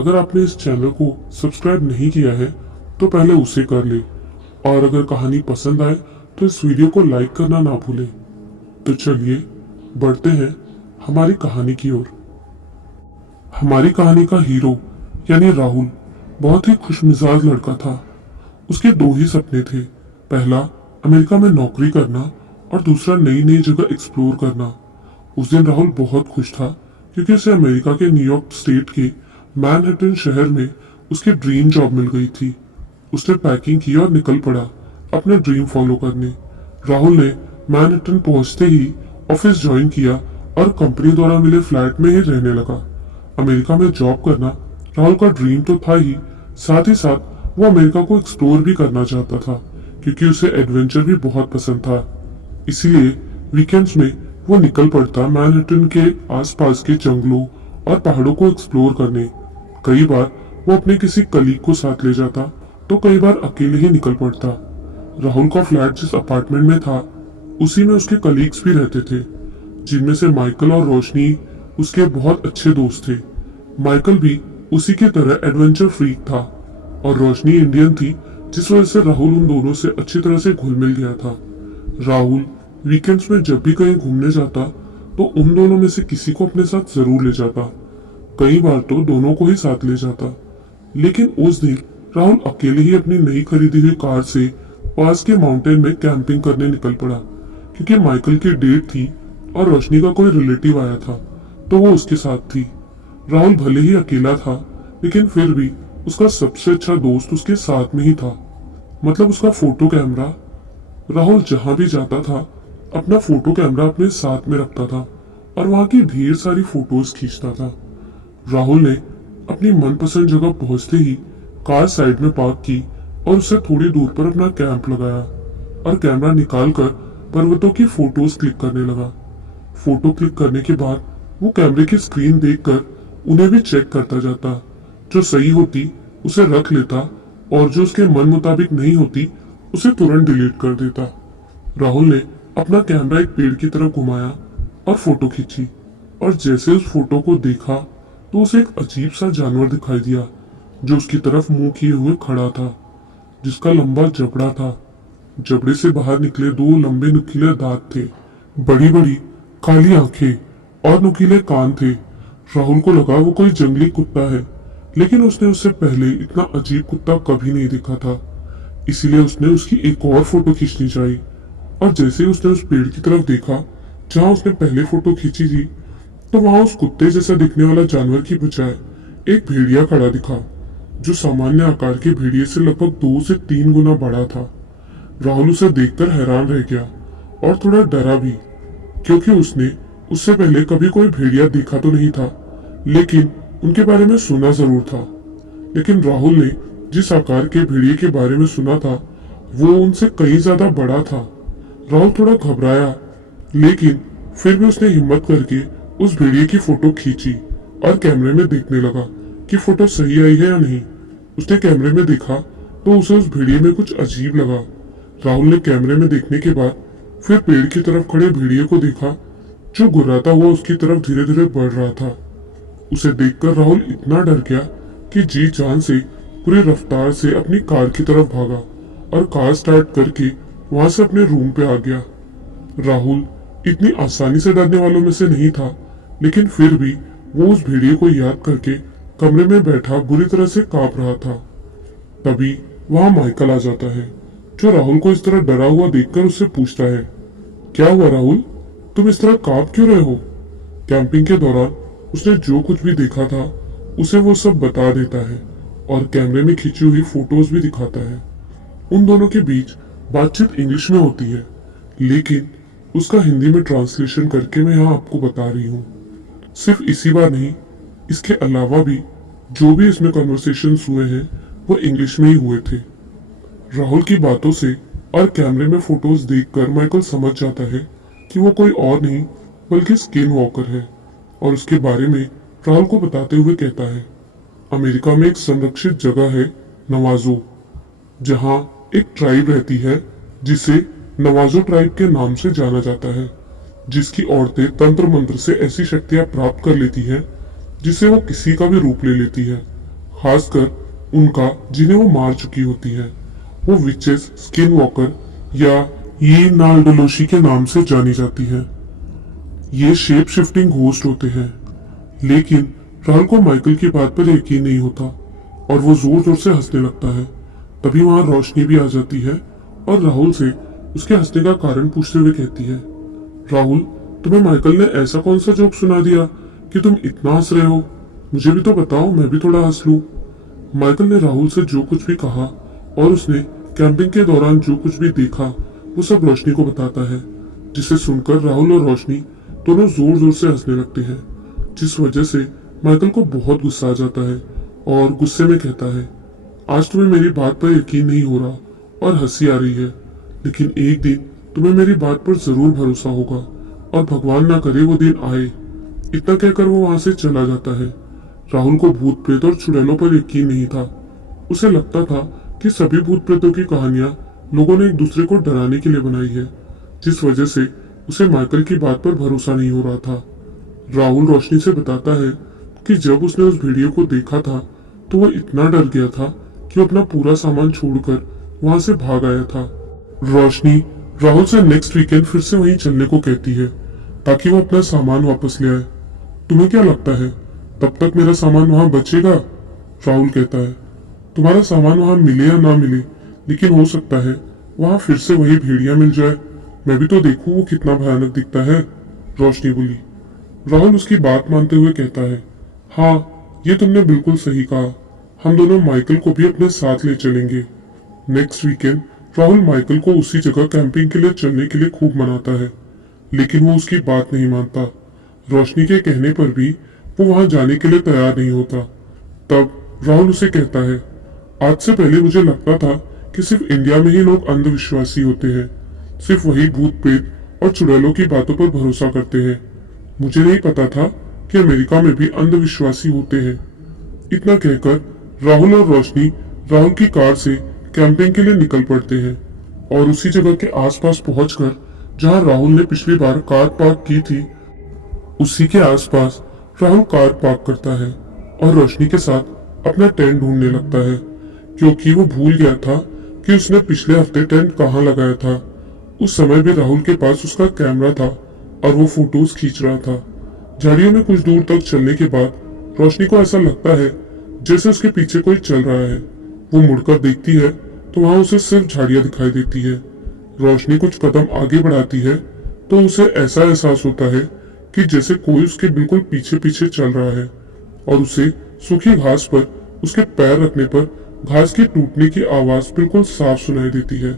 अगर आपने इस चैनल को सब्सक्राइब नहीं किया है तो पहले उसे कर ले, और अगर कहानी पसंद आए तो इस वीडियो को लाइक करना ना भूलें। तो चलिए बढ़ते हैं हमारी कहानी की ओर। हमारी कहानी का हीरो यानी राहुल बहुत ही खुशमिजाज लड़का था। उसके दो ही सपने थे, पहला अमेरिका में नौकरी करना और दूसरा नई नई जगह एक्सप्लोर करना। उस दिन राहुल बहुत खुश था क्योंकि उसे अमेरिका के न्यूयॉर्क स्टेट के मैनहट्टन शहर में उसकी ड्रीम जॉब मिल गई थी। उसने पैकिंग की और निकल पड़ा अपने ड्रीम फॉलो करने। राहुल ने मैनहट्टन पहुंचते ही ऑफिस ज्वाइन किया और कंपनी द्वारा मिले फ्लैट में ही रहने लगा। अमेरिका में जॉब करना राहुल का ड्रीम तो था ही, साथ ही साथ वो अमेरिका को एक्सप्लोर भी करना चाहता था क्योंकि उसे एडवेंचर भी बहुत पसंद था। इसीलिए वीकेंड्स में वो निकल पड़ता मैनहट्टन के आसपास के जंगलों और पहाड़ों को एक्सप्लोर करने। कई बार वो अपने किसी कलीग को साथ ले जाता तो कई बार अकेले ही निकल पड़ता। राहुल का फ्लैट जिस अपार्टमेंट में था उसी में उसके कलीग्स भी रहते थे, जिनमें से माइकल और रोशनी उसके बहुत अच्छे दोस्त थे। माइकल भी उसी की तरह एडवेंचर फ्रीक था और रोशनी इंडियन थी, जिस वजह से राहुल उन दोनों से अच्छी तरह से घुल मिल गया था। राहुल वीकेंड्स में जब भी कहीं घूमने जाता तो उन दोनों में से किसी को अपने साथ जरूर ले जाता, कई बार तो दोनों को ही साथ ले जाता। लेकिन उस दिन राहुल अकेले ही अपनी नई खरीदी हुई कार से पास के माउंटेन में कैंपिंग करने निकल पड़ा क्योंकि माइकल की डेट थी और रोशनी का कोई रिलेटिव आया था तो वो उसके साथ थी। राहुल भले ही अकेला था लेकिन फिर भी उसका सबसे अच्छा दोस्त उसके साथ में ही था, मतलब उसका फोटो कैमरा। राहुल जहां भी जाता था अपना फोटो कैमरा अपने साथ में रखता था और वहां की ढेर सारी फोटोज खींचता था। राहुल ने अपनी मनपसंद जगह पहुंचते ही कार साइड में पार्क की और उससे थोड़ी दूर पर अपना कैंप लगाया और कैमरा निकालकर पर्वतों की फोटोज क्लिक करने लगा। फोटो क्लिक करने के बाद वो कैमरे की स्क्रीन देखकर उन्हें भी चेक करता जाता, जो सही होती उसे रख लेता और जो उसके मन मुताबिक नहीं होती उसे तुरंत डिलीट कर देता। राहुल ने अपना कैमरा एक पेड़ की तरफ घुमाया और फोटो खींची और जैसे उस फोटो को देखा तो उसे एक अजीब सा जानवर दिखाई दिया जो उसकी तरफ मुंह किए हुए खड़ा था, जिसका लंबा जबड़ा था। जबड़े से बाहर निकले दो लंबे नुकीले दांत थे, बड़ी बड़ी काली आंखें और नुकीले कान थे। राहुल को लगा वो कोई जंगली कुत्ता है, लेकिन उसने उससे पहले इतना अजीब कुत्ता कभी नहीं देखा था। इसीलिए उसने उसकी एक और फोटो खींचनी चाहिए और जैसे ही उसने उस पेड़ की तरफ देखा जहां उसने पहले फोटो खींची थी तो वहां उस कुत्ते जैसा दिखने वाला जानवर की बजाय एक भेड़िया खड़ा दिखा, जो सामान्य आकार के भेड़िए से लगभग 2 से 3 गुना बड़ा था। राहुल उसे देखकर हैरान रह गया और थोड़ा डरा भी, क्योंकि उसने उससे पहले कभी कोई भेड़िया देखा तो नहीं था, लेकिन उनके बारे में सुना जरूर था। लेकिन राहुल ने जिस आकार के भेड़िए के बारे में सुना था वो उनसे कहीं ज्यादा बड़ा था। राहुल थोड़ा घबराया, लेकिन फिर भी उसने हिम्मत करके उस भेड़िए की फोटो खींची और कैमरे में देखने लगा कि फोटो सही आई है या नहीं। उसने कैमरे में देखा तो उसे उस भेड़िए में कुछ अजीब लगा। राहुल ने कैमरे में देखने के बाद फिर पेड़ की तरफ खड़े भेड़िए को देखा, जो गुर्राता हुआ उसकी तरफ धीरे धीरे बढ़ रहा था। उसे देखकर राहुल इतना डर गया कि जी जान से पूरी रफ्तार से अपनी कार की तरफ भागा और कार स्टार्ट करके वहां से अपने रूम पे आ गया। राहुल इतनी आसानी से डरने वालों में से नहीं था, लेकिन फिर भी वो उस भेड़िए को याद करके कमरे में बैठा बुरी तरह से कांप रहा था। तभी वहां माइकल आ जाता है, जो राहुल को इस तरह डरा हुआ देखकर उससे पूछता है, क्या हुआ राहुल, तुम इस तरह कांप क्यों रहे हो? कैंपिंग के दौरान उसने जो कुछ भी देखा था उसे वो सब बता देता है और कैमरे में खींची हुई फोटोज भी दिखाता है। उन दोनों के बीच बातचीत इंग्लिश में होती है, लेकिन उसका हिंदी में ट्रांसलेशन करके मैं यहाँ आपको बता रही हूँ। सिर्फ इसी बार नहीं, इसके अलावा भी जो भी इसमें कन्वर्सेशंस हुए हैं वो इंग्लिश में ही हुए थे। राहुल की बातों से और कैमरे में फोटोज देखकर माइकल समझ जाता है कि वो कोई और नहीं बल्कि स्किन वॉकर है और उसके बारे में राहुल को बताते हुए कहता है, अमेरिका में एक संरक्षित जगह है नवाजो, जहाँ एक ट्राइब रहती है जिसे नवाजो ट्राइब के नाम से जाना जाता है, जिसकी औरतें तंत्र मंत्र से ऐसी शक्तियां प्राप्त कर लेती हैं जिससे वो किसी का भी रूप ले लेती है खासकर उनका जिन्हें वो मार चुकी होती है। वो विचेस स्किन वॉकर या ये नालडोलोशी के नाम से जानी जाती है। ये शेप शिफ्टिंग होस्ट होते हैं। लेकिन राहुल को माइकल की बात पर यकीन नहीं होता और वो जोर जोर से हंसने लगता है। तभी वहां रोशनी भी आ जाती है और राहुल से उसके हंसने का कारण पूछते हुए कहती है, राहुल, तुम्हें माइकल ने ऐसा कौन सा जोक सुना दिया कि तुम इतना हंस रहे हो? मुझे भी तो बताओ, मैं भी थोड़ा हंस लूं। माइकल ने राहुल से जो कुछ भी कहा और उसने कैंपिंग के दौरान जो कुछ भी देखा वो सब रोशनी को बताता है, जिसे सुनकर राहुल और रोशनी दोनों जोर जोर से हंसने लगते हैं, जिस वजह से माइकल को बहुत गुस्सा आ जाता है और गुस्से में कहता है, आज तुम्हें मेरी बात पर यकीन नहीं हो रहा और हंसी आ रही है, लेकिन एक दिन तुम्हें मेरी बात पर जरूर भरोसा होगा और भगवान ना करे वो दिन आए। इतना कहकर वो वहां से चला जाता है। राहुल को भूत प्रेत और चुड़ैलों पर यकीन नहीं था। उसे लगता था कि सभी भूत प्रेतों की कहानियां लोगों ने एक दूसरे को डराने के लिए बनाई है, जिस वजह से उसे माइकल की बात पर भरोसा नहीं हो रहा था। राहुल रोशनी से बताता है कि जब उसने उस वीडियो को देखा था तो वो इतना डर गया था कि वो अपना पूरा सामान छोड़कर वहां से भाग आया था। रोशनी राहुल से नेक्स्ट वीकेंड फिर से वहीं चलने को कहती है ताकि वो अपना सामान वापस ले आए। तुम्हें क्या लगता है तब तक मेरा सामान वहां बचेगा? राहुल कहता है, तुम्हारा सामान वहां मिले या ना मिले, लेकिन हो सकता है वहां फिर से वही भेड़िया मिल जाए। मैं भी तो देखूं वो कितना भयानक दिखता है, रोशनी बोली। राहुल उसकी बात मानते हुए कहता है, हाँ, ये तुमने बिल्कुल सही कहा। हम दोनों माइकल को भी अपने साथ ले चलेंगे। नेक्स्ट वीकेंड राहुल माइकल को उसी जगह कैंपिंग के लिए चलने के लिए खूब मनाता है, लेकिन वो उसकी बात नहीं मानता। रोशनी के कहने पर भी वो वहां जाने के लिए तैयार नहीं होता। तब राहुल उसे कहता है, आज से पहले मुझे लगता था कि सिर्फ इंडिया में ही लोग अंधविश्वासी होते हैं, सिर्फ वही भूत प्रेत और चुड़ैलों की बातों पर भरोसा करते हैं। मुझे नहीं पता था कि अमेरिका में भी अंधविश्वासी होते हैं। इतना कहकर राहुल और रोशनी राहुल की कार से कैंपिंग के लिए निकल पड़ते हैं और उसी जगह के आसपास पहुंचकर जहां राहुल ने पिछली बार कार पार्क की थी, उसी के आसपास राहुल कार पार्क करता है और रोशनी के साथ अपना टेंट ढूंढने लगता है, क्योंकि वो भूल गया था कि उसने पिछले हफ्ते टेंट कहाँ लगाया था। उस समय भी राहुल के पास उसका कैमरा था और वो फोटोज खींच रहा था। झाड़ियों में कुछ दूर तक चलने के बाद रोशनी को ऐसा लगता है जैसे उसके पीछे कोई चल रहा है। वो मुड़कर देखती है तो वहां उसे सिर्फ झाड़ियां दिखाई देती है। रोशनी कुछ कदम आगे बढ़ाती है तो उसे ऐसा एहसास होता है कि जैसे कोई उसके बिल्कुल पीछे पीछे चल रहा है और उसे सूखी घास पर उसके पैर रखने पर घास के टूटने की आवाज बिल्कुल साफ सुनाई देती है।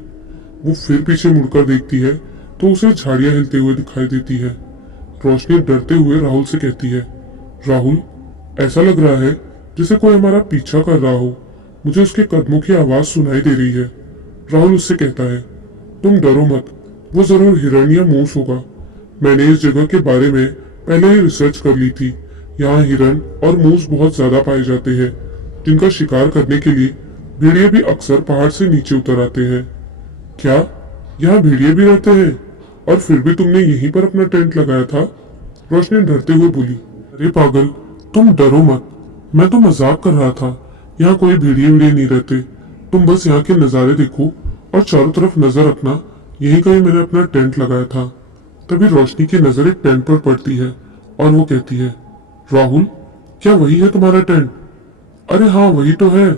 वो फिर पीछे मुड़कर देखती है तो उसे झाड़ियां हिलते हुए दिखाई देती है। रोशनी डरते हुए राहुल से कहती है, राहुल, ऐसा लग रहा है जैसे कोई हमारा पीछा कर रहा हो। मुझे उसके कदमों की आवाज सुनाई दे रही है। राहुल उससे कहता है, तुम डरो मत, वो जरूर हिरण या मूस होगा। मैंने इस जगह के बारे में पहले ही रिसर्च कर ली थी। यहाँ हिरण और मूस बहुत ज्यादा पाए जाते हैं, जिनका शिकार करने के लिए भेड़िए भी अक्सर पहाड़ से नीचे उतर आते हैं। क्या यहाँ भेड़िए भी रहते हैं? और फिर भी तुमने यहीं पर अपना टेंट लगाया था? रोशनी डरते हुए बोली, अरे पागल, तुम डरो मत, मैं तो मजाक कर रहा था। यहाँ कोई भेड़िए वीड़िए नहीं रहते। तुम बस यहाँ के नजारे देखो और चारों तरफ नजर रखना, यहीं कहीं मैंने अपना टेंट लगाया था। तभी रोशनी की नजर एक टेंट पर पड़ती है और वो कहती है, राहुल, क्या वही है तुम्हारा टेंट? अरे हाँ, वही तो है।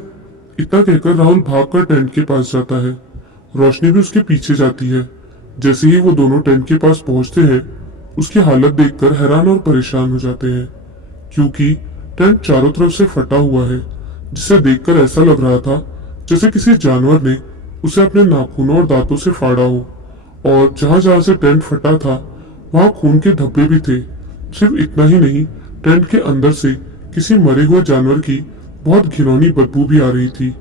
इतना कहकर राहुल भागकर टेंट के पास जाता है। रोशनी भी उसके पीछे जाती है। जैसे ही वो दोनों टेंट के पास पहुंचते हैं, उसकी हालत देखकर हैरान और परेशान हो जाते हैं, क्योंकि टेंट चारों तरफ से फटा हुआ है, जिसे देखकर ऐसा लग रहा था जैसे किसी जानवर ने उसे अपने नाखूनों और दांतों से फाड़ा हो। और जहां जहां से टेंट फटा था वहां खून के धब्बे भी थे। सिर्फ इतना ही नहीं, टेंट के अंदर से किसी मरे हुए जानवर की बहुत घिनौनी बदबू भी आ रही थी।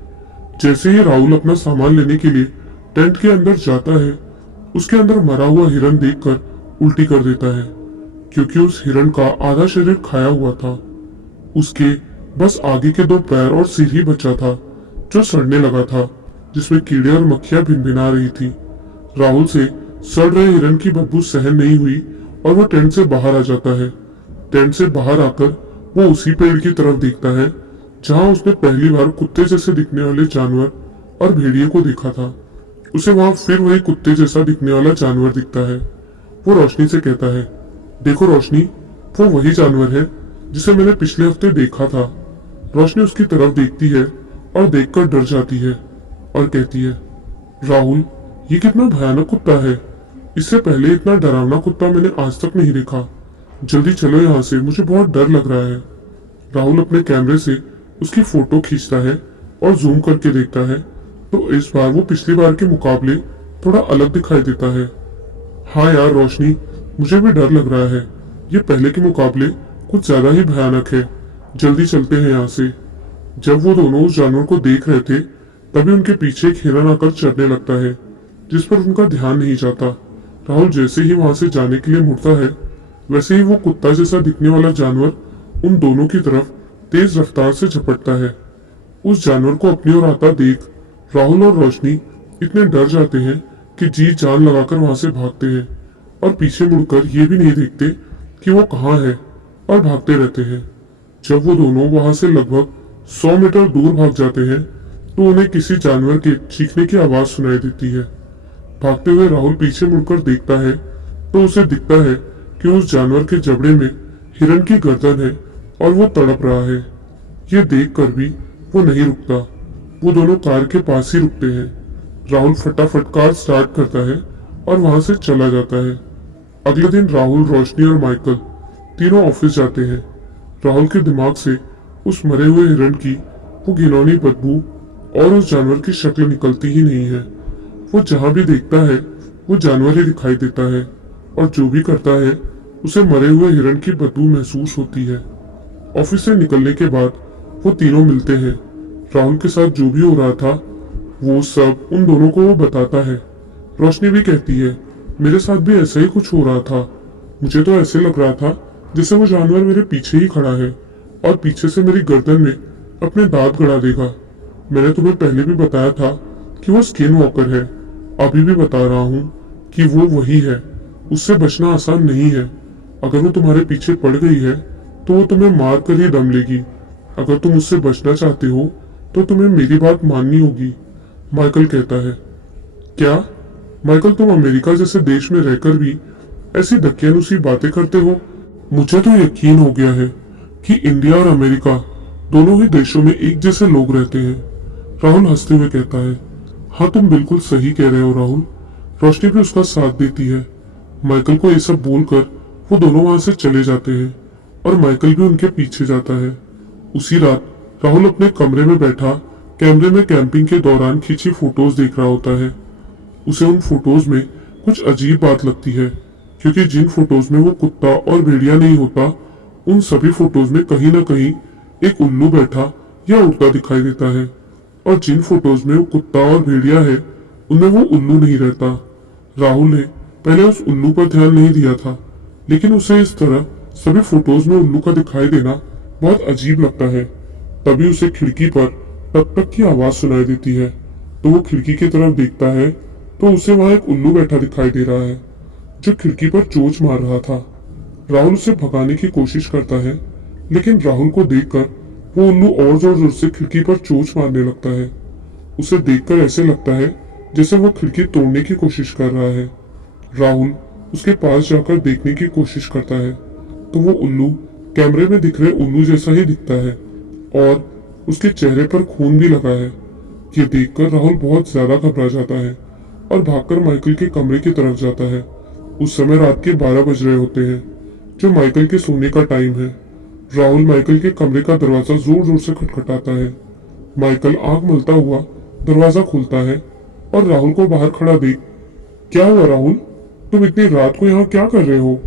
जैसे ही राहुल अपना सामान लेने के लिए टेंट के अंदर जाता है, उसके अंदर मरा हुआ हिरन देखकर उल्टी कर देता है, क्योंकि उस हिरन का आधा शरीर खाया हुआ था। उसके बस आगे के दो पैर और सिर ही बचा था, जो सड़ने लगा था, जिसमें कीड़े और मक्खियां भिनभिना रही थी। राहुल से सड़ रहे हिरन की बदबू सहन नहीं हुई और वो टेंट से बाहर आ जाता है। टेंट से बाहर आकर वो उसी पेड़ की तरफ देखता है जहां उसने पहली बार कुत्ते जैसे दिखने वाले जानवर और भेड़िए को देखा था, उसे वहां फिर वही कुत्ते जैसा दिखने वाला जानवर दिखता है। वो रोशनी से कहता है, देखो रोशनी, वो वही जानवर है जिसे मैंने पिछले हफ्ते देखा था। रोशनी उसकी तरफ देखती है और देखकर डर जाती है और कहती है, राहुल, ये कितना भयानक कुत्ता है। इससे पहले इतना डरावना कुत्ता मैंने आज तक नहीं देखा। जल्दी चलो यहाँ से, मुझे बहुत डर लग रहा है। राहुल अपने कैमरे से उसकी फोटो खींचता है और जूम करके देखता है तो इस बार वो पिछली बार के मुकाबले थोड़ा अलग दिखाई देता है। हाँ यार रोशनी, मुझे भी डर लग रहा है। ये पहले के मुकाबले कुछ ज्यादा ही भयानक है। जल्दी चलते हैं यहाँ से। जब वो दोनों उस जानवर को देख रहे थे तभी उनके पीछे एक हिरन आकर चढ़ने लगता है, जिस पर उनका ध्यान नहीं जाता। राहुल जैसे ही वहां से जाने के लिए मुड़ता है, वैसे ही वो कुत्ता जैसा दिखने वाला जानवर उन दोनों की तरफ तेज रफ्तार से झपटता है। उस जानवर को अपनी ओर आता देख राहुल और रोशनी इतने डर जाते हैं कि जी जान लगाकर वहां से भागते हैं और पीछे मुड़कर ये भी नहीं देखते कि वो कहाँ है और भागते रहते हैं। जब वो दोनों वहां से लगभग 100 मीटर दूर भाग जाते हैं तो उन्हें किसी जानवर के चीखने की आवाज सुनाई देती है। भागते हुए राहुल पीछे मुड़कर देखता है तो उसे दिखता है कि उस जानवर के जबड़े में हिरन की गर्दन है और वो तड़प रहा है। ये देखकर भी वो नहीं रुकता। वो दोनों कार के पास ही रुकते हैं। राहुल फटाफट कार स्टार्ट करता है और वहां से चला जाता है। अगले दिन राहुल, रोशनी और माइकल तीनों ऑफिस जाते हैं। राहुल के दिमाग से उस मरे हुए हिरन की वो घिनौनी बदबू और उस जानवर की शक्ल निकलती ही नहीं है। वो जहां भी देखता है वो जानवर ही दिखाई देता है और जो भी करता है उसे मरे हुए हिरन की बदबू महसूस होती है। ऑफिस से निकलने के बाद वो तीनों मिलते हैं। राहुल के साथ जो भी हो रहा था वो सब उन दोनों को वो बताता है। रोशनी भी कहती है, मेरे साथ भी ऐसा ही कुछ हो रहा था। मुझे तो ऐसे लग रहा था जैसे वो जानवर मेरे पीछे ही खड़ा है और पीछे से मेरी गर्दन में अपने दांत गड़ा देगा। मैंने तुम्हें पहले भी बताया था कि वो स्किन वॉकर है। अभी भी बता रहा हूँ कि वो वही है। उससे बचना आसान नहीं है। अगर वो तुम्हारे पीछे पड़ गई है तो वो तुम्हें मार कर ही दम लेगी। अगर तुम उससे बचना चाहते हो तो तुम्हें मेरी बात माननी होगी। माइकल कहता है, क्या माइकल, तुम अमेरिका जैसे देश में रहकर भी ऐसी दकियानुसी बातें करते हो? मुझे तो यकीन हो गया है कि इंडिया और अमेरिका दोनों ही देशों में एक जैसे लोग रहते हैं। राहुल हंसते हुए कहता है, हाँ तुम बिल्कुल सही कह रहे हो राहुल। रोशनी भी उसका साथ देती है। माइकल को ये सब बोलकर वो दोनों वहां से चले जाते हैं और माइकल भी उनके पीछे जाता है। उसी रात राहुल अपने कमरे में बैठा कैमरे में कैंपिंग के दौरान खींची फोटोज देख रहा होता है। उसे उन फोटोज में कुछ अजीब बात लगती है, क्योंकि जिन फोटोज में वो कुत्ता और भेड़िया नहीं होता, उन सभी फोटोज में कहीं ना कहीं एक उल्लू बैठा या उड़ता दिखाई देता है, और जिन फोटोज में वो कुत्ता और भेड़िया है उनमें वो उल्लू नहीं रहता। राहुल ने पहले उस उल्लू पर ध्यान नहीं दिया था, लेकिन उसे इस तरह सभी फोटोज में उल्लू का दिखाई देना बहुत अजीब लगता है। तभी उसे खिड़की पर टक टक की आवाज सुनाई देती है, तो वो खिड़की की तरफ देखता है तो उसे वहां एक उल्लू बैठा दिखाई दे रहा है जो खिड़की पर चोंच मार रहा था। राहुल उसे भगाने की कोशिश करता है, लेकिन राहुल को देखकर वो उल्लू और जोर जोर से खिड़की पर चोंच मारने लगता है। उसे देखकर ऐसे लगता है जैसे वो खिड़की तोड़ने की कोशिश कर रहा है। राहुल उसके पास जाकर देखने की कोशिश करता है तो वो उल्लू कैमरे में दिख रहे उल्लू जैसा ही दिखता है और उसके चेहरे पर खून भी लगा है। ये देखकर राहुल बहुत ज्यादा घबरा जाता है और भागकर माइकल के कमरे की तरफ जाता है। उस समय रात के 12 बज रहे होते हैं, जो माइकल के सोने का टाइम है। राहुल माइकल के कमरे का दरवाजा जोर जोर से खटखटाता है। माइकल आंख मलता हुआ दरवाजा खोलता है और राहुल को बाहर खड़ा देख, क्या हुआ राहुल, तुम इतनी रात को यहाँ क्या कर रहे हो?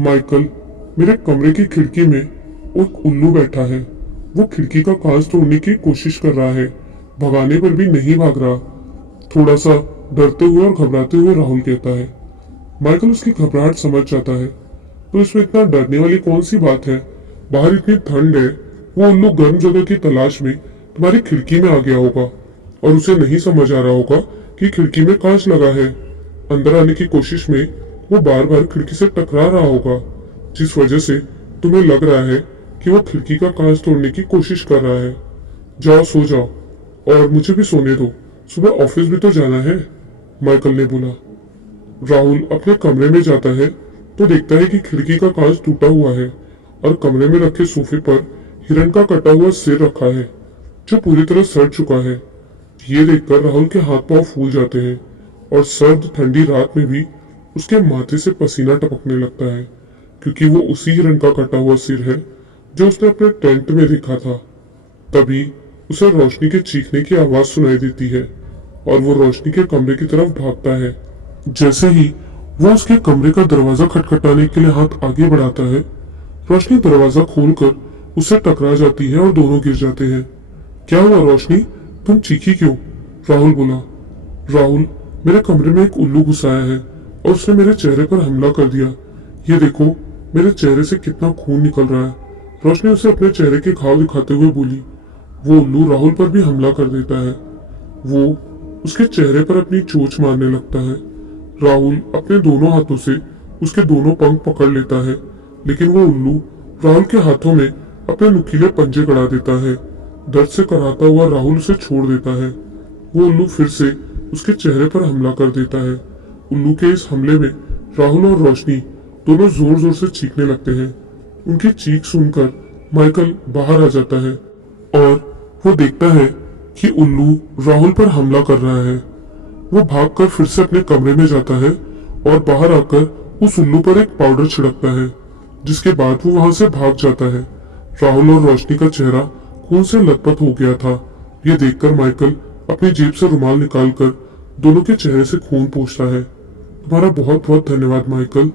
माइकल, मेरे कमरे की खिड़की में एक उल्लू बैठा है। वो खिड़की का कांच तोड़ने की कोशिश कर रहा है, भगाने पर भी नहीं भाग रहा। थोड़ा सा डरते हुए और घबराते हुए राहुल कहता है। माइकल उसकी घबराहट समझ जाता है, तो इसमें इतना डरने वाली कौन सी बात है? बाहर इतनी ठंड है। वो उल्लू गर्म जगह की तलाश में तुम्हारी खिड़की में आ गया होगा और उसे नहीं समझ आ रहा होगा कि खिड़की में कांच लगा है। अंदर आने की कोशिश में वो बार बार खिड़की से टकरा रहा होगा, जिस वजह से तुम्हें लग रहा है कि वो खिड़की का कांच तोड़ने की कोशिश कर रहा है। जाओ सो जाओ, और मुझे भी सोने दो, सुबह ऑफिस भी तो जाना है, माइकल ने बोला। राहुल अपने कमरे में जाता है तो देखता है कि खिड़की का कांच टूटा हुआ है और कमरे में रखे सोफे पर हिरण का कटा हुआ सिर रखा है, जो पूरी तरह सड़ चुका है। ये देखकर राहुल के हाथ पांव फूल जाते हैं और सर्द ठंडी रात में भी उसके माथे से पसीना टपकने लगता है, क्योंकि वो उसी हिरण का कटा हुआ सिर है जो उसने अपने टेंट में देखा था। तभी उसे रोशनी के चीखने की आवाज सुनाई देती है और वो रोशनी के कमरे की तरफ भागता है। जैसे ही वो उसके कमरे का दरवाजा खटखटाने के लिए हाथ आगे बढ़ाता है, रोशनी दरवाजा खोलकर उससे टकरा जाती है और दोनों गिर जाते हैं। क्या हुआ रोशनी, तुम चीखी क्यों? राहुल बोला। राहुल, मेरे कमरे में एक उल्लू घुस आया है और उसने मेरे चेहरे पर हमला कर दिया। ये देखो, मेरे चेहरे से कितना खून निकल रहा है, रोशनी उसे अपने चेहरे के घाव दिखाते हुए बोली। वो उल्लू राहुल पर भी हमला कर देता है। वो उसके चेहरे पर अपनी चोंच मारने लगता है। राहुल अपने दोनों हाथों से उसके दोनों पंख पकड़ लेता है, लेकिन वो उल्लू राहुल के हाथों में अपने नुकीले पंजे गड़ा देता है। दर्द से कराहता हुआ राहुल उसे छोड़ देता है। वो उल्लू फिर से उसके चेहरे पर हमला कर देता है। उल्लू के इस हमले में राहुल और रोशनी दोनों जोर जोर से चीखने लगते हैं। उनकी चीख सुनकर माइकल बाहर आ जाता है और वो देखता है कि उल्लू राहुल पर हमला कर रहा है। वो भागकर फिर से अपने कमरे में जाता है और बाहर आकर उस उल्लू पर एक पाउडर छिड़कता है, जिसके बाद वो वहां से भाग जाता है। राहुल और रोशनी का चेहरा खून से लथपथ हो गया था। ये देखकर माइकल अपनी जेब से रुमाल निकालकर दोनों के चेहरे से खून पोंछता है। तुम्हारा बहुत बहुत धन्यवाद माइकल,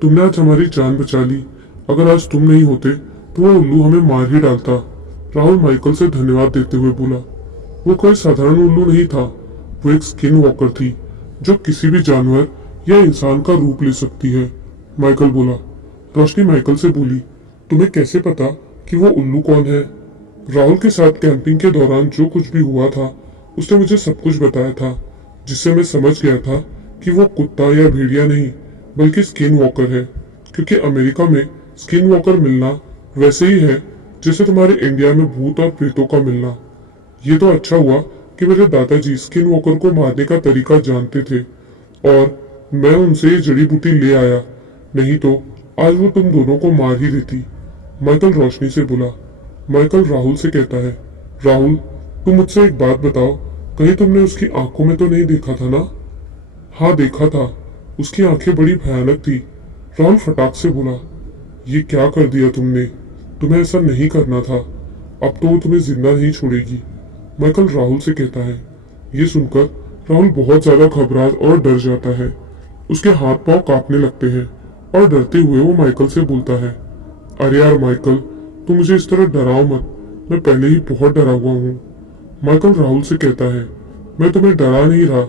तुमने आज हमारी जान बचा ली। अगर आज तुम नहीं होते तो वो उल्लू हमें मार ही डालता, राहुल माइकल से धन्यवाद देते हुए बोला। वो कोई साधारण उल्लू नहीं था, वो एक स्किन वॉकर थी जो किसी भी जानवर या इंसान का रूप ले सकती है, माइकल बोला। रोशनी माइकल से बोली, तुम्हें कैसे पता कि वो उल्लू कौन है? राहुल के साथ कैंपिंग के दौरान जो कुछ भी हुआ था उसने मुझे सब कुछ बताया था, जिससे मैं समझ गया था कि वो कुत्ता या भेड़िया नहीं बल्कि स्किन वॉकर है, क्योंकि अमेरिका में स्किन वॉकर मिलना वैसे ही है जैसे तुम्हारे इंडिया में भूत और प्रेतों का मिलना। ये तो अच्छा हुआ कि मेरे दादाजी स्किन वॉकर को मारने का तरीका जानते थे और मैं उनसे ये जड़ी बूटी ले आया, नहीं तो आज वो तुम दोनों को मार ही देती, माइकल रोशनी से बोला। माइकल राहुल से कहता है, राहुल तुम मुझसे एक बात बताओ, कहीं तुमने उसकी आंखों में तो नहीं देखा था ना? हाँ देखा था, उसकी आंखें बड़ी भयानक थी, राहुल फटाक से बोला। ये क्या कर दिया तुमने, तुम्हें ऐसा नहीं करना था, अब तो वो तुम्हें जिंदा नहीं छोड़ेगी, माइकल राहुल से कहता है। ये सुनकर राहुल बहुत ज्यादा घबरा और डर जाता है। उसके हाथ पांव कांपने लगते हैं और डरते हुए वो माइकल से बोलता है, अरे यार माइकल, तुम मुझे इस तरह डराओ मत, मैं पहले ही बहुत डरा हुआ हूँ। माइकल राहुल से कहता है, मैं तुम्हें डरा नहीं रहा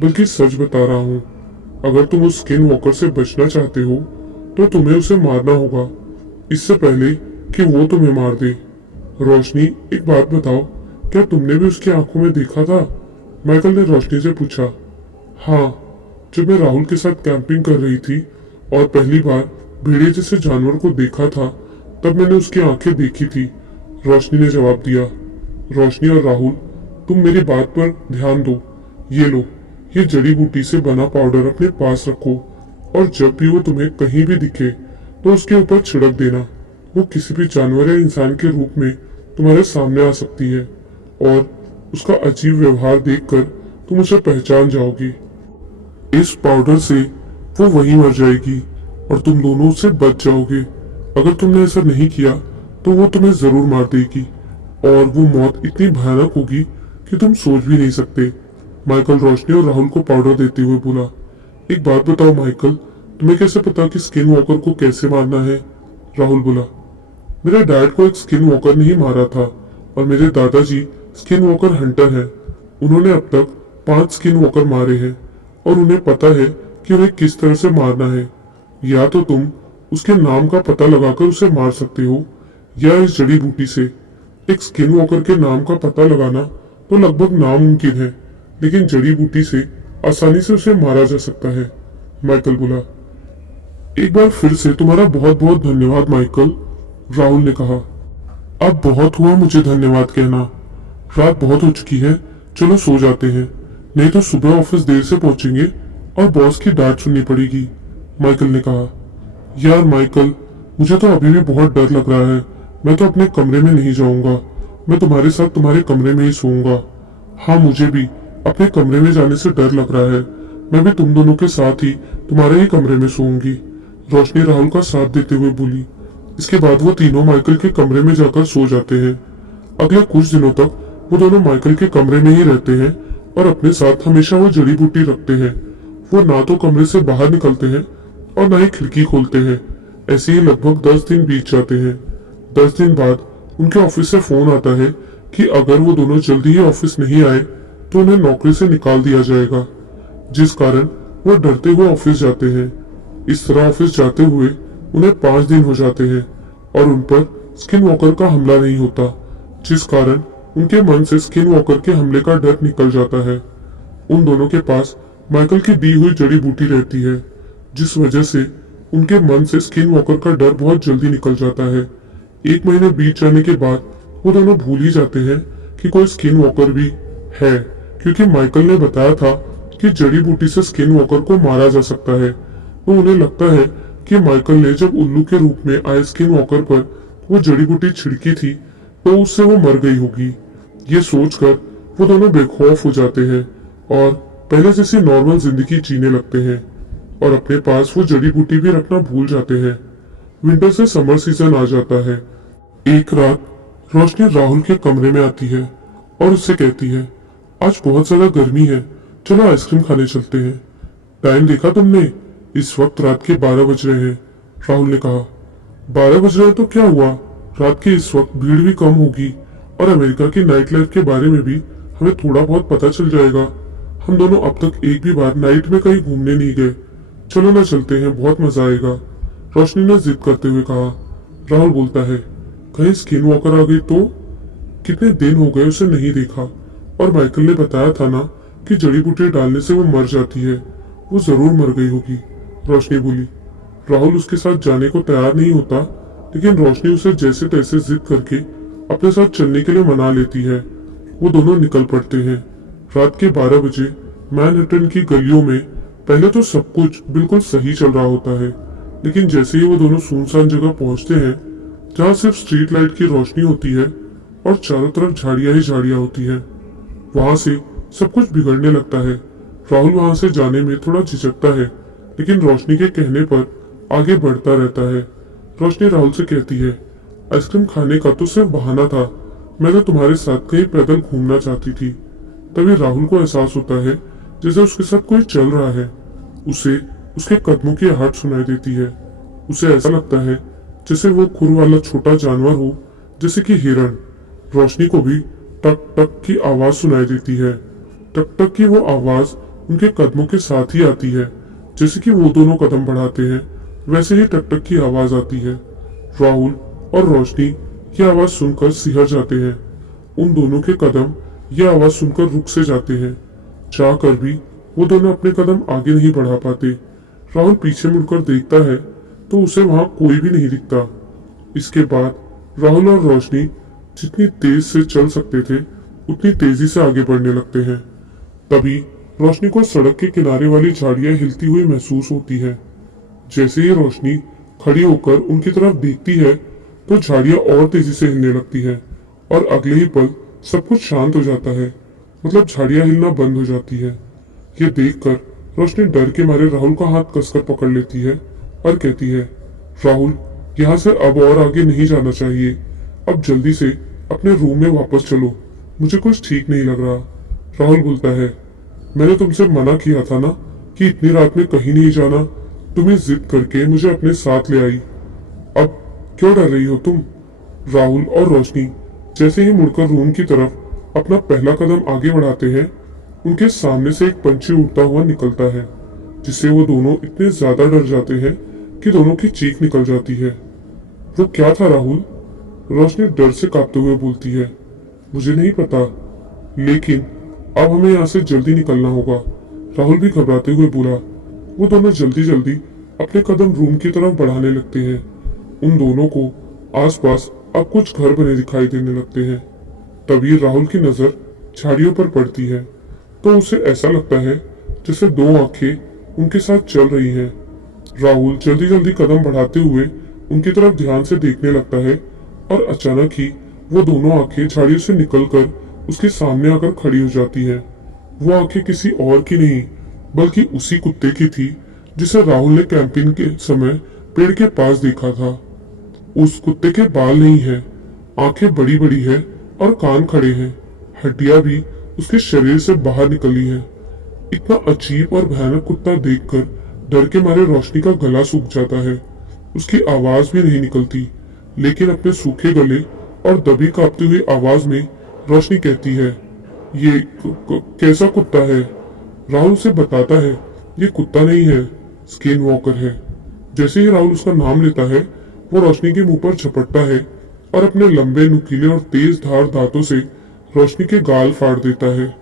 बल्कि सच बता रहा हूँ। अगर तुम उस स्किन वॉकर से बचना चाहते हो तो तुम्हें उसे मारना होगा, इससे पहले कि वो तुम्हें मार दे। रोशनी एक बात बताओ, क्या तुमने भी उसकी आंखों में देखा था? माइकल ने रोशनी से पूछा। हाँ, जब मैं राहुल के साथ कैंपिंग कर रही थी और पहली बार भेड़िए जैसे जानवर को देखा था तब मैंने उसकी आंखें देखी थी, रोशनी ने जवाब दिया। रोशनी और राहुल, तुम मेरी बात पर ध्यान दो, ये लो, ये जड़ी बूटी से बना पाउडर अपने पास रखो और जब भी वो तुम्हें कहीं भी दिखे तो उसके ऊपर छिड़क देना। वो किसी भी जानवर या इंसान के रूप में तुम्हारे सामने आ सकती है और उसका अजीब व्यवहार देखकर तुम उसे पहचान जाओगी। इस पाउडर से वो वहीं मर जाएगी और तुम दोनों उससे बच जाओगे। अगर तुमने ऐसा नहीं किया तो वो तुम्हें जरूर मार देगी और वो मौत इतनी भयानक होगी कि तुम सोच भी नहीं सकते, माइकल रोशनी और राहुल को पाउडर देते हुए बोला। एक बात बताओ माइकल, तुम्हें कैसे पता कि स्किन वॉकर को कैसे मारना है? राहुल बोला। मेरे डैड को एक स्किन वॉकर ने ही मारा था और मेरे दादाजी स्किन वॉकर हंटर है। उन्होंने अब तक 5 स्किन वॉकर मारे हैं और उन्हें पता है कि उन्हें किस तरह से मारना है। या तो तुम उसके नाम का पता लगाकर उसे मार सकते हो या इस जड़ी बूटी से। एक स्किन वॉकर के नाम का पता लगाना तो लगभग नामुमकिन है, लेकिन जड़ी बूटी से आसानी से उसे मारा जा सकता है, माइकल बोला। एक बार फिर से तुम्हारा बहुत बहुत धन्यवाद माइकल, राहुल ने कहा। अब बहुत हुआ मुझे धन्यवाद कहना। रात बहुत हो चुकी है, चलो सो जाते हैं, नहीं तो सुबह ऑफिस देर से पहुंचेंगे और बॉस की डांट सुननी पड़ेगी, माइकल ने कहा। यार माइकल, मुझे तो अभी भी बहुत डर लग रहा है। मैं तो अपने कमरे में नहीं जाऊंगा, मैं तुम्हारे साथ तुम्हारे कमरे में ही सोऊंगा। हाँ, मुझे भी अपने कमरे में जाने से डर लग रहा है। मैं भी तुम दोनों के साथ ही तुम्हारे ही कमरे में सोऊंगी, रोशनी राहुल का साथ देते हुए बोली। इसके बाद वो तीनों माइकल के कमरे में जाकर सो जाते हैं। अगले कुछ दिनों तक वो दोनों माइकल के कमरे में ही रहते हैं और अपने साथ हमेशा वो जड़ी बूटी रखते हैं। वो ना तो कमरे से बाहर निकलते हैं और ना ही खिड़की खोलते हैं। ऐसे ही लगभग 10 दिन बीत जाते हैं। 10 दिन बाद उनके ऑफिस से फोन आता है कि अगर वो दोनों जल्दी ही ऑफिस नहीं आए तो उन्हें नौकरी से निकाल दिया जाएगा, जिस कारण वो डरते हुए ऑफिस जाते हैं। इस तरह ऑफिस जाते हुए उन्हें 5 दिन हो जाते हैं और उन पर स्किन वॉकर का हमला नहीं होता, जिस कारण उनके मन से स्किन वॉकर के हमले का डर निकल जाता है। उन दोनों के पास माइकल की दी हुई जड़ी बूटी रहती है, जिस वजह से उनके मन से स्किन वॉकर का डर बहुत जल्दी निकल जाता है। 1 महीने बीत जाने के बाद वो दोनों भूल ही जाते हैं कि कोई स्किन वॉकर भी है, क्योंकि माइकल ने बताया था कि जड़ी बूटी से स्किन वॉकर को मारा जा सकता है। तो उन्हें लगता है कि माइकल ने जब उल्लू के रूप में आए स्किन वॉकर पर वो जड़ी बूटी छिड़की थी तो उससे वो मर गई होगी। ये सोचकर वो दोनों बेखौफ हो जाते हैं और पहले जैसी नॉर्मल जिंदगी जीने लगते हैं और अपने पास वो जड़ी बूटी भी रखना भूल जाते हैं। विंटर से समर सीजन आ जाता है। एक रात रोशनी राहुल के कमरे में आती है और उससे कहती है, आज बहुत ज्यादा गर्मी है, चलो आइसक्रीम खाने चलते हैं। टाइम देखा तुमने? इस वक्त रात के 12 बज रहे हैं, राहुल ने कहा। 12 बज रहे हैं तो क्या हुआ, रात के इस वक्त भीड़ भी कम होगी और अमेरिका की नाइट लाइफ के बारे में भी हमें थोड़ा बहुत पता चल जाएगा। हम दोनों अब तक एक भी बार नाइट में कहीं घूमने नहीं गए, चलो ना चलते हैं, बहुत मजा आएगा, रोशनी ने जिद करते हुए कहा। राहुल बोलता है, कहीं स्किन वॉकर आ गई तो? कितने दिन हो गए उसे नहीं देखा और माइकल ने बताया था ना कि जड़ी बूटी डालने से वो मर जाती है, वो जरूर मर गई होगी, रोशनी बोली। राहुल उसके साथ जाने को तैयार नहीं होता, लेकिन रोशनी उसे जैसे तैसे जिद करके अपने साथ चलने के लिए मना लेती है। वो दोनों निकल पड़ते हैं। रात के 12 बजे मैनहट्टन की गलियों में पहले तो सब कुछ बिल्कुल सही चल रहा होता है, लेकिन जैसे ही वो दोनों सुनसान जगह पहुंचते हैं जहाँ सिर्फ स्ट्रीट लाइट की रोशनी होती है और चारों तरफ झाड़ियां ही झाड़ियां होती है, वहां से सब कुछ बिगड़ने लगता है। राहुल वहां से जाने में थोड़ा झिझकता है, लेकिन रोशनी के कहने पर आगे बढ़ता रहता है। रोशनी राहुल से कहती है, आइसक्रीम खाने का तो सिर्फ बहाना था, मैं तो तुम्हारे साथ कहीं पैदल घूमना चाहती थी। तभी राहुल को एहसास होता है जैसे उसके साथ कोई चल रहा है। उसे उसके कदमों की आहट सुनाई देती है। उसे ऐसा लगता है जैसे वो खुर वाला छोटा जानवर हो, जैसे कि हिरण। रोशनी को भी टक टक की आवाज सुनाई देती है। टक टक की वो आवाज उनके कदमों के साथ ही आती है। जैसे कि वो दोनों कदम बढ़ाते हैं वैसे ही टक टक की आवाज आती है। राहुल और रोशनी ये आवाज सुनकर सिहर जाते हैं। उन दोनों के कदम ये आवाज सुनकर रुक से जाते हैं। चाहकर भी वो दोनों अपने कदम आगे नहीं बढ़ा पाते। राहुल पीछे मुड़कर देखता है तो उसे वहां कोई भी नहीं दिखता। इसके बाद राहुल और रोशनी जितनी तेज से चल सकते थे उतनी तेजी से आगे बढ़ने लगते हैं। तभी रोशनी को सड़क के किनारे वाली झाड़ियां हिलती हुई महसूस होती है। जैसे ही रोशनी खड़ी होकर उनकी तरफ देखती है तो झाड़ियां और तेजी से हिलने लगती है और अगले ही पल सब कुछ शांत हो जाता है, मतलब झाड़ियां हिलना बंद हो जाती है। ये देखकर रोशनी डर के मारे राहुल का हाथ कसकर पकड़ लेती है और कहती है, राहुल, यहाँ से अब और आगे नहीं जाना चाहिए, अब जल्दी से अपने रूम में वापस चलो, मुझे कुछ ठीक नहीं लग रहा। राहुल बोलता है, मैंने तुमसे मना किया था ना कि इतनी रात में कहीं नहीं जाना, तुम्हें जिद करके मुझे अपने साथ ले आई, अब क्यों डर रही हो तुम? राहुल और रोशनी जैसे ही मुड़कर रूम की तरफ अपना पहला कदम आगे बढ़ाते हैं, उनके सामने से एक पंछी उड़ता हुआ निकलता है, जिससे वो दोनों इतने ज्यादा डर जाते हैं कि दोनों की चीख निकल जाती है। वो क्या था राहुल? रोशनी डर से कांपते हुए बोलती है, मुझे नहीं पता, लेकिन अब हमें यहाँ से जल्दी निकलना होगा, राहुल भी घबराते हुए बोला। वो दोनों जल्दी जल्दी अपने कदम रूम की तरफ बढ़ाने लगते हैं। उन दोनों को आसपास अब कुछ घर बने दिखाई देने लगते हैं। तभी राहुल की नजर झाड़ियों पर पड़ती है, तो उसे ऐसा लगता है जैसे दो आंखें उनके साथ चल रही हैं। राहुल जल्दी जल्दी कदम बढ़ाते हुए उनकी तरफ ध्यान से देखने लगता है और अचानक ही वो दोनों आंखें झाड़ियों से निकलकर उसके सामने आकर खड़ी हो जाती है। वो आंखें किसी और की नहीं बल्कि उसी कुत्ते की थी जिसे राहुल ने कैंपिंग के समय पेड़ के पास देखा था। उस कुत्ते के बाल नहीं है, आंखें बड़ी बड़ी है और कान खड़े हैं। हड्डियां भी उसके शरीर से बाहर निकली है। इतना अजीब और भयानक कुत्ता देखकर डर के मारे रोशनी का गला सूख जाता है। उसकी आवाज भी नहीं निकलती, लेकिन अपने सूखे गले और दबी कांपती हुई आवाज में रोशनी कहती है, ये कैसा कुत्ता है? राहुल उसे बताता है, ये कुत्ता नहीं है, स्किन वॉकर है। जैसे ही राहुल उसका नाम लेता है, वो रोशनी के मुंह पर झपटता है और अपने लंबे नुकीले और तेज धार दांतों से रोशनी के गाल फाड़ देता है।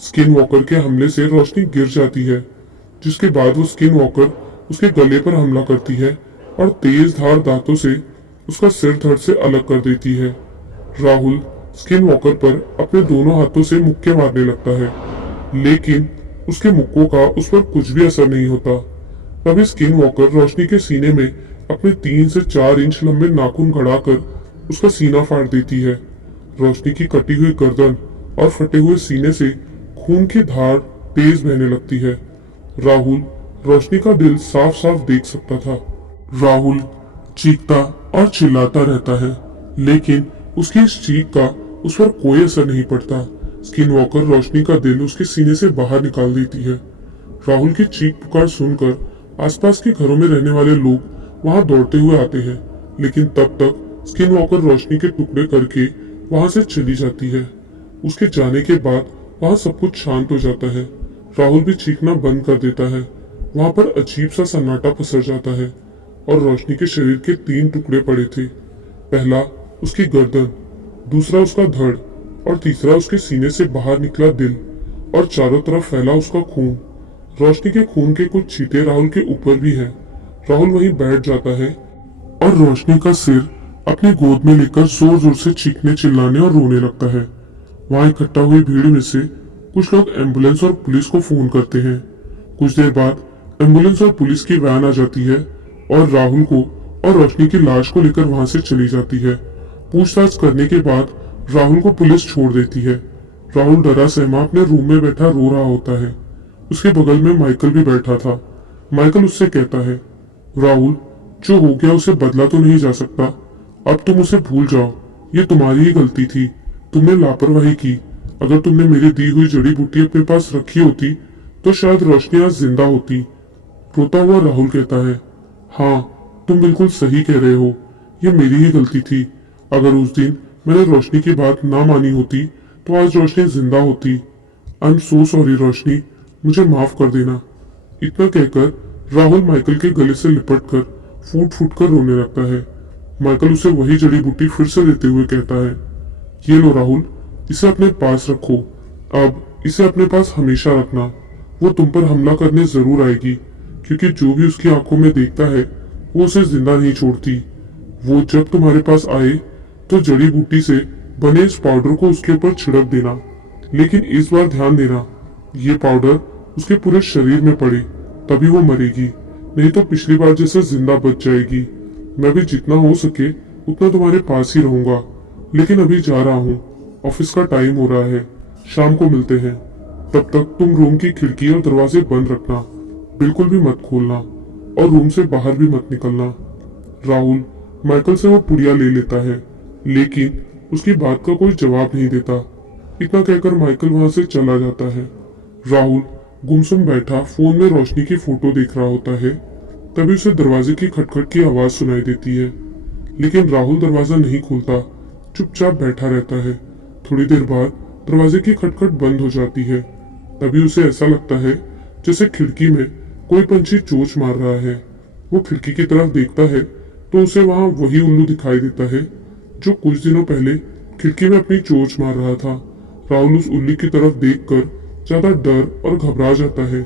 स्किन वॉकर के हमले से रोशनी गिर जाती है, जिसके बाद वो स्किन वॉकर उसके गले पर हमला करती है और तेज धार दांतों से उसका सिर धड़ से अलग कर देती है। राहुल स्किन वॉकर पर अपने दोनों हाथों से मुक्के मारने लगता है, लेकिन उसके मुक्कों का उस पर कुछ भी असर नहीं होता। तभी स्किन वॉकर रोशनी के सीने में अपने 3 से 4 इंच लंबे नाखून गड़ाकर उसका सीना फाड़ देती है। रोशनी की कटी हुई गर्दन और फटे हुए सीने से खून की धार तेज बहने लगती है। राहुल रोशनी का दिल साफ साफ देख सकता था। राहुल चीखता और चिल्लाता रहता है, लेकिन उसकी इस चीख का उस पर कोई असर नहीं पड़ता। स्किन वॉकर रोशनी का दिल उसके सीने से बाहर निकाल देती है। राहुल की चीख पुकार सुनकर आसपास के घरों में रहने वाले लोग वहां दौड़ते हुए आते हैं, लेकिन तब तक स्किन वॉकर रोशनी के टुकड़े करके वहां से चली जाती है। उसके जाने के बाद वहां सब कुछ शांत हो जाता है। राहुल भी चीखना बंद कर देता है। वहां पर अजीब सा सन्नाटा पसर जाता है और रोशनी के शरीर के 3 टुकड़े पड़े थे। पहला उसकी गर्दन, दूसरा उसका धड़ और तीसरा उसके सीने से बाहर निकला दिल, और चारों तरफ फैला उसका खून। रोशनी के खून के कुछ छींटे राहुल के ऊपर भी हैं। राहुल वहीं बैठ जाता है और रोशनी का सिर अपनी गोद में लेकर जोर जोर से चीखने चिल्लाने और रोने लगता है। वहां इकट्ठा हुई भीड़ में से कुछ लोग एम्बुलेंस और पुलिस को फोन करते हैं। कुछ देर बाद एम्बुलेंस और पुलिस की वैन आ जाती है और राहुल को और रोशनी की लाश को लेकर वहां से चली जाती है। पूछताछ करने के बाद राहुल को पुलिस छोड़ देती है। राहुल डरा सहमा अपने रूम में बैठा रो रहा होता है। उसके बगल में माइकल भी बैठा था। माइकल उससे कहता है, राहुल, जो हो गया उसे बदला तो नहीं जा सकता। अब तुम उसे भूल जाओ। ये तुम्हारी ही गलती थी। तुमने लापरवाही की। अगर तुमने मेरी दी हुई जड़ी बूटी अपने पास रखी होती तो शायद रोशनी आज जिंदा होती। रोता हुआ राहुल कहता है, हाँ, तुम बिल्कुल सही कह रहे हो। ये मेरी ही गलती थी। अगर उस दिन मैंने रोशनी की बात ना मानी होती तो आज रोशनी जिंदा होती। आई एम सो सॉरी रोशनी, मुझे माफ कर देना। इतना कहकर राहुल माइकल के गले से लिपटकर फूट फूट कर रोने लगता है। माइकल उसे वही जड़ी बूटी फिर से देते हुए कहता है, ये लो राहुल, इसे अपने पास रखो। अब इसे अपने पास हमेशा रखना। वो तुम पर हमला करने जरूर आएगी, क्योंकि जो भी उसकी आंखों में देखता है वो उसे जिंदा नहीं छोड़ती। वो जब तुम्हारे पास आए तो जड़ी बूटी से बने इस पाउडर को उसके ऊपर छिड़क देना, लेकिन इस बार ध्यान देना, ये पाउडर उसके पूरे शरीर में पड़े, तभी वो मरेगी, नहीं तो पिछली बार जैसे जिंदा बच जाएगी। मैं भी जितना हो सके उतना तुम्हारे पास ही रहूंगा, लेकिन अभी जा रहा हूँ। ऑफिस का टाइम हो रहा है, शाम को मिलते हैं। तब तक तुम रूम की खिड़की और दरवाजे बंद रखना, बिल्कुल भी मत खोलना और रूम से बाहर भी मत निकलना। राहुल माइकल से वो पुड़िया ले लेता है, लेकिन उसकी बात का कोई जवाब नहीं देता। इतना कहकर माइकल वहां से चला जाता है। राहुल गुमसुम बैठा फोन में रोशनी की फोटो देख रहा होता है। तभी उसे दरवाजे की खटखट की आवाज सुनाई देती है, लेकिन राहुल दरवाजा नहीं खोलता, चुपचाप बैठा रहता है। थोड़ी देर बाद दरवाजे की खटखट बंद हो जाती है। तभी उसे ऐसा लगता है जैसे खिड़की में कोई पंछी चोंच मार रहा है। वो खिड़की की तरफ देखता है तो उसे वहां वही उल्लू दिखाई देता है जो कुछ दिनों पहले खिड़की में अपनी चोंच मार रहा था। राहुल उस उल्लू की तरफ देखकर ज्यादा डर और घबरा जाता है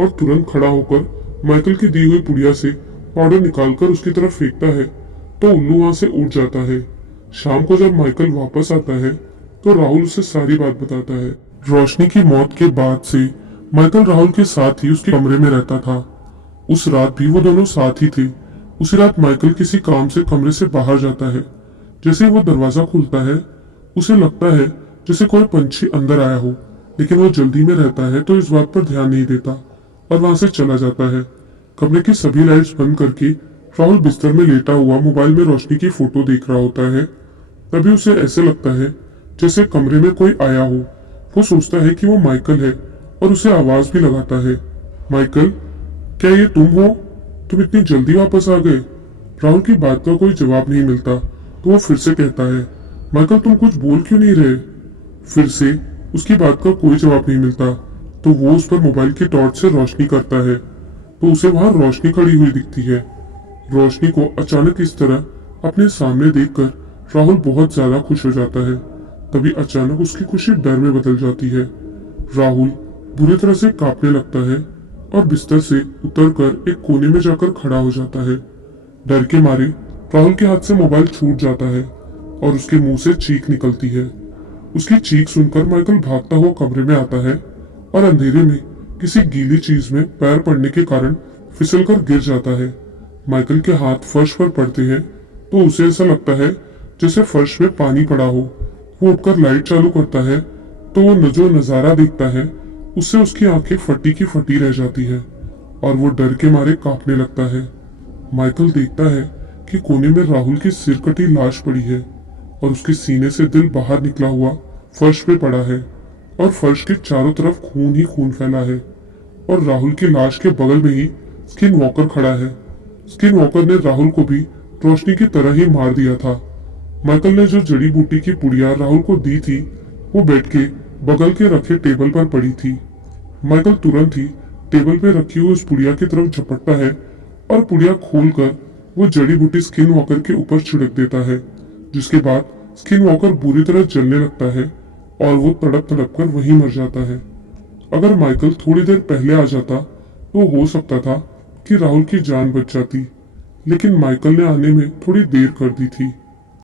और तुरंत खड़ा होकर माइकल की दी हुई पुड़िया से पाउडर निकालकर उसकी तरफ फेंकता है तो उल्लू वहां से उड़ जाता है। शाम को जब माइकल वापस आता है तो राहुल उसे सारी बात बताता है। रोशनी की मौत के बाद से माइकल राहुल के साथ ही उसके कमरे में रहता था। उस रात भी वो दोनों साथ ही थे। उसी रात माइकल किसी काम से कमरे से बाहर जाता है। जैसे ही वो दरवाजा खुलता है उसे लगता है जैसे कोई पंछी अंदर आया हो, लेकिन वो जल्दी में रहता है तो इस बात पर ध्यान नहीं देता और वहां से चला जाता है। कमरे की सभी लाइट्स बंद करके राहुल बिस्तर में लेटा हुआ मोबाइल में रोशनी की फोटो देख रहा होता है। तभी उसे ऐसे लगता है जैसे कमरे में कोई आया हो। वो सोचता है कि वो माइकल है और उसे आवाज भी लगाता है, माइकल, क्या ये तुम हो? तुम इतनी जल्दी वापस आ गए? राहुल की बात का कोई जवाब नहीं मिलता तो वो फिर से कहता है, माइकल तुम कुछ बोल क्यों नहीं रहे? फिर से उसकी बात का कोई जवाब नहीं मिलता तो वो उस पर मोबाइल की टॉर्च से रोशनी करता है तो उसे वहां रोशनी खड़ी हुई दिखती है। रोशनी को अचानक इस तरह अपने सामने देखकर राहुल बहुत ज्यादा खुश हो जाता है। तभी अचानक उसकी खुशी डर में बदल जाती है। राहुल बुरी तरह से कांपने लगता है और बिस्तर से उतरकर एक कोने में जाकर खड़ा हो जाता है। डर के मारे राहुल के हाथ से मोबाइल छूट जाता है और उसके मुंह से चीख निकलती है। उसकी चीख सुनकर माइकल भागता हुआ कमरे में आता है और अंधेरे में किसी गीली चीज में पैर पड़ने के कारण फिसलकर गिर जाता है। माइकल के हाथ फर्श पर पड़ते हैं तो उसे ऐसा लगता है जैसे फर्श में पानी पड़ा हो। वो उठकर लाइट चालू करता है तो वो जो नजारा देखता है उससे उसकी आंखें फटी की फटी रह जाती है और वो डर के मारे कांपने लगता है। माइकल देखता है कि कोने में राहुल की सिर कटी लाश पड़ी है और उसके सीने से दिल बाहर निकला हुआ फर्श पे पड़ा है और फर्श के चारों तरफ खून ही खून फैला है और राहुल की लाश के बगल में ही स्किन वॉकर खड़ा है। स्किन वॉकर ने राहुल को भी रोशनी की तरह ही मार दिया था। माइकल ने जो जड़ी बूटी की पुड़िया राहुल को दी थी वो बेड के बगल के रखे टेबल पर पड़ी थी। माइकल तुरंत ही टेबल पे रखी हुई उस पुड़िया की तरफ झपटता है और पुड़िया खोलकर वो जड़ी बूटी स्किन वॉकर के ऊपर छिड़क देता है, जिसके बाद स्किन वॉकर बुरी तरह जलने लगता है और वो तड़प तड़प कर वहीं मर जाता है। अगर माइकल थोड़ी देर पहले आ जाता तो हो सकता था कि राहुल की जान बच जाती, लेकिन माइकल ने आने में थोड़ी देर कर दी थी।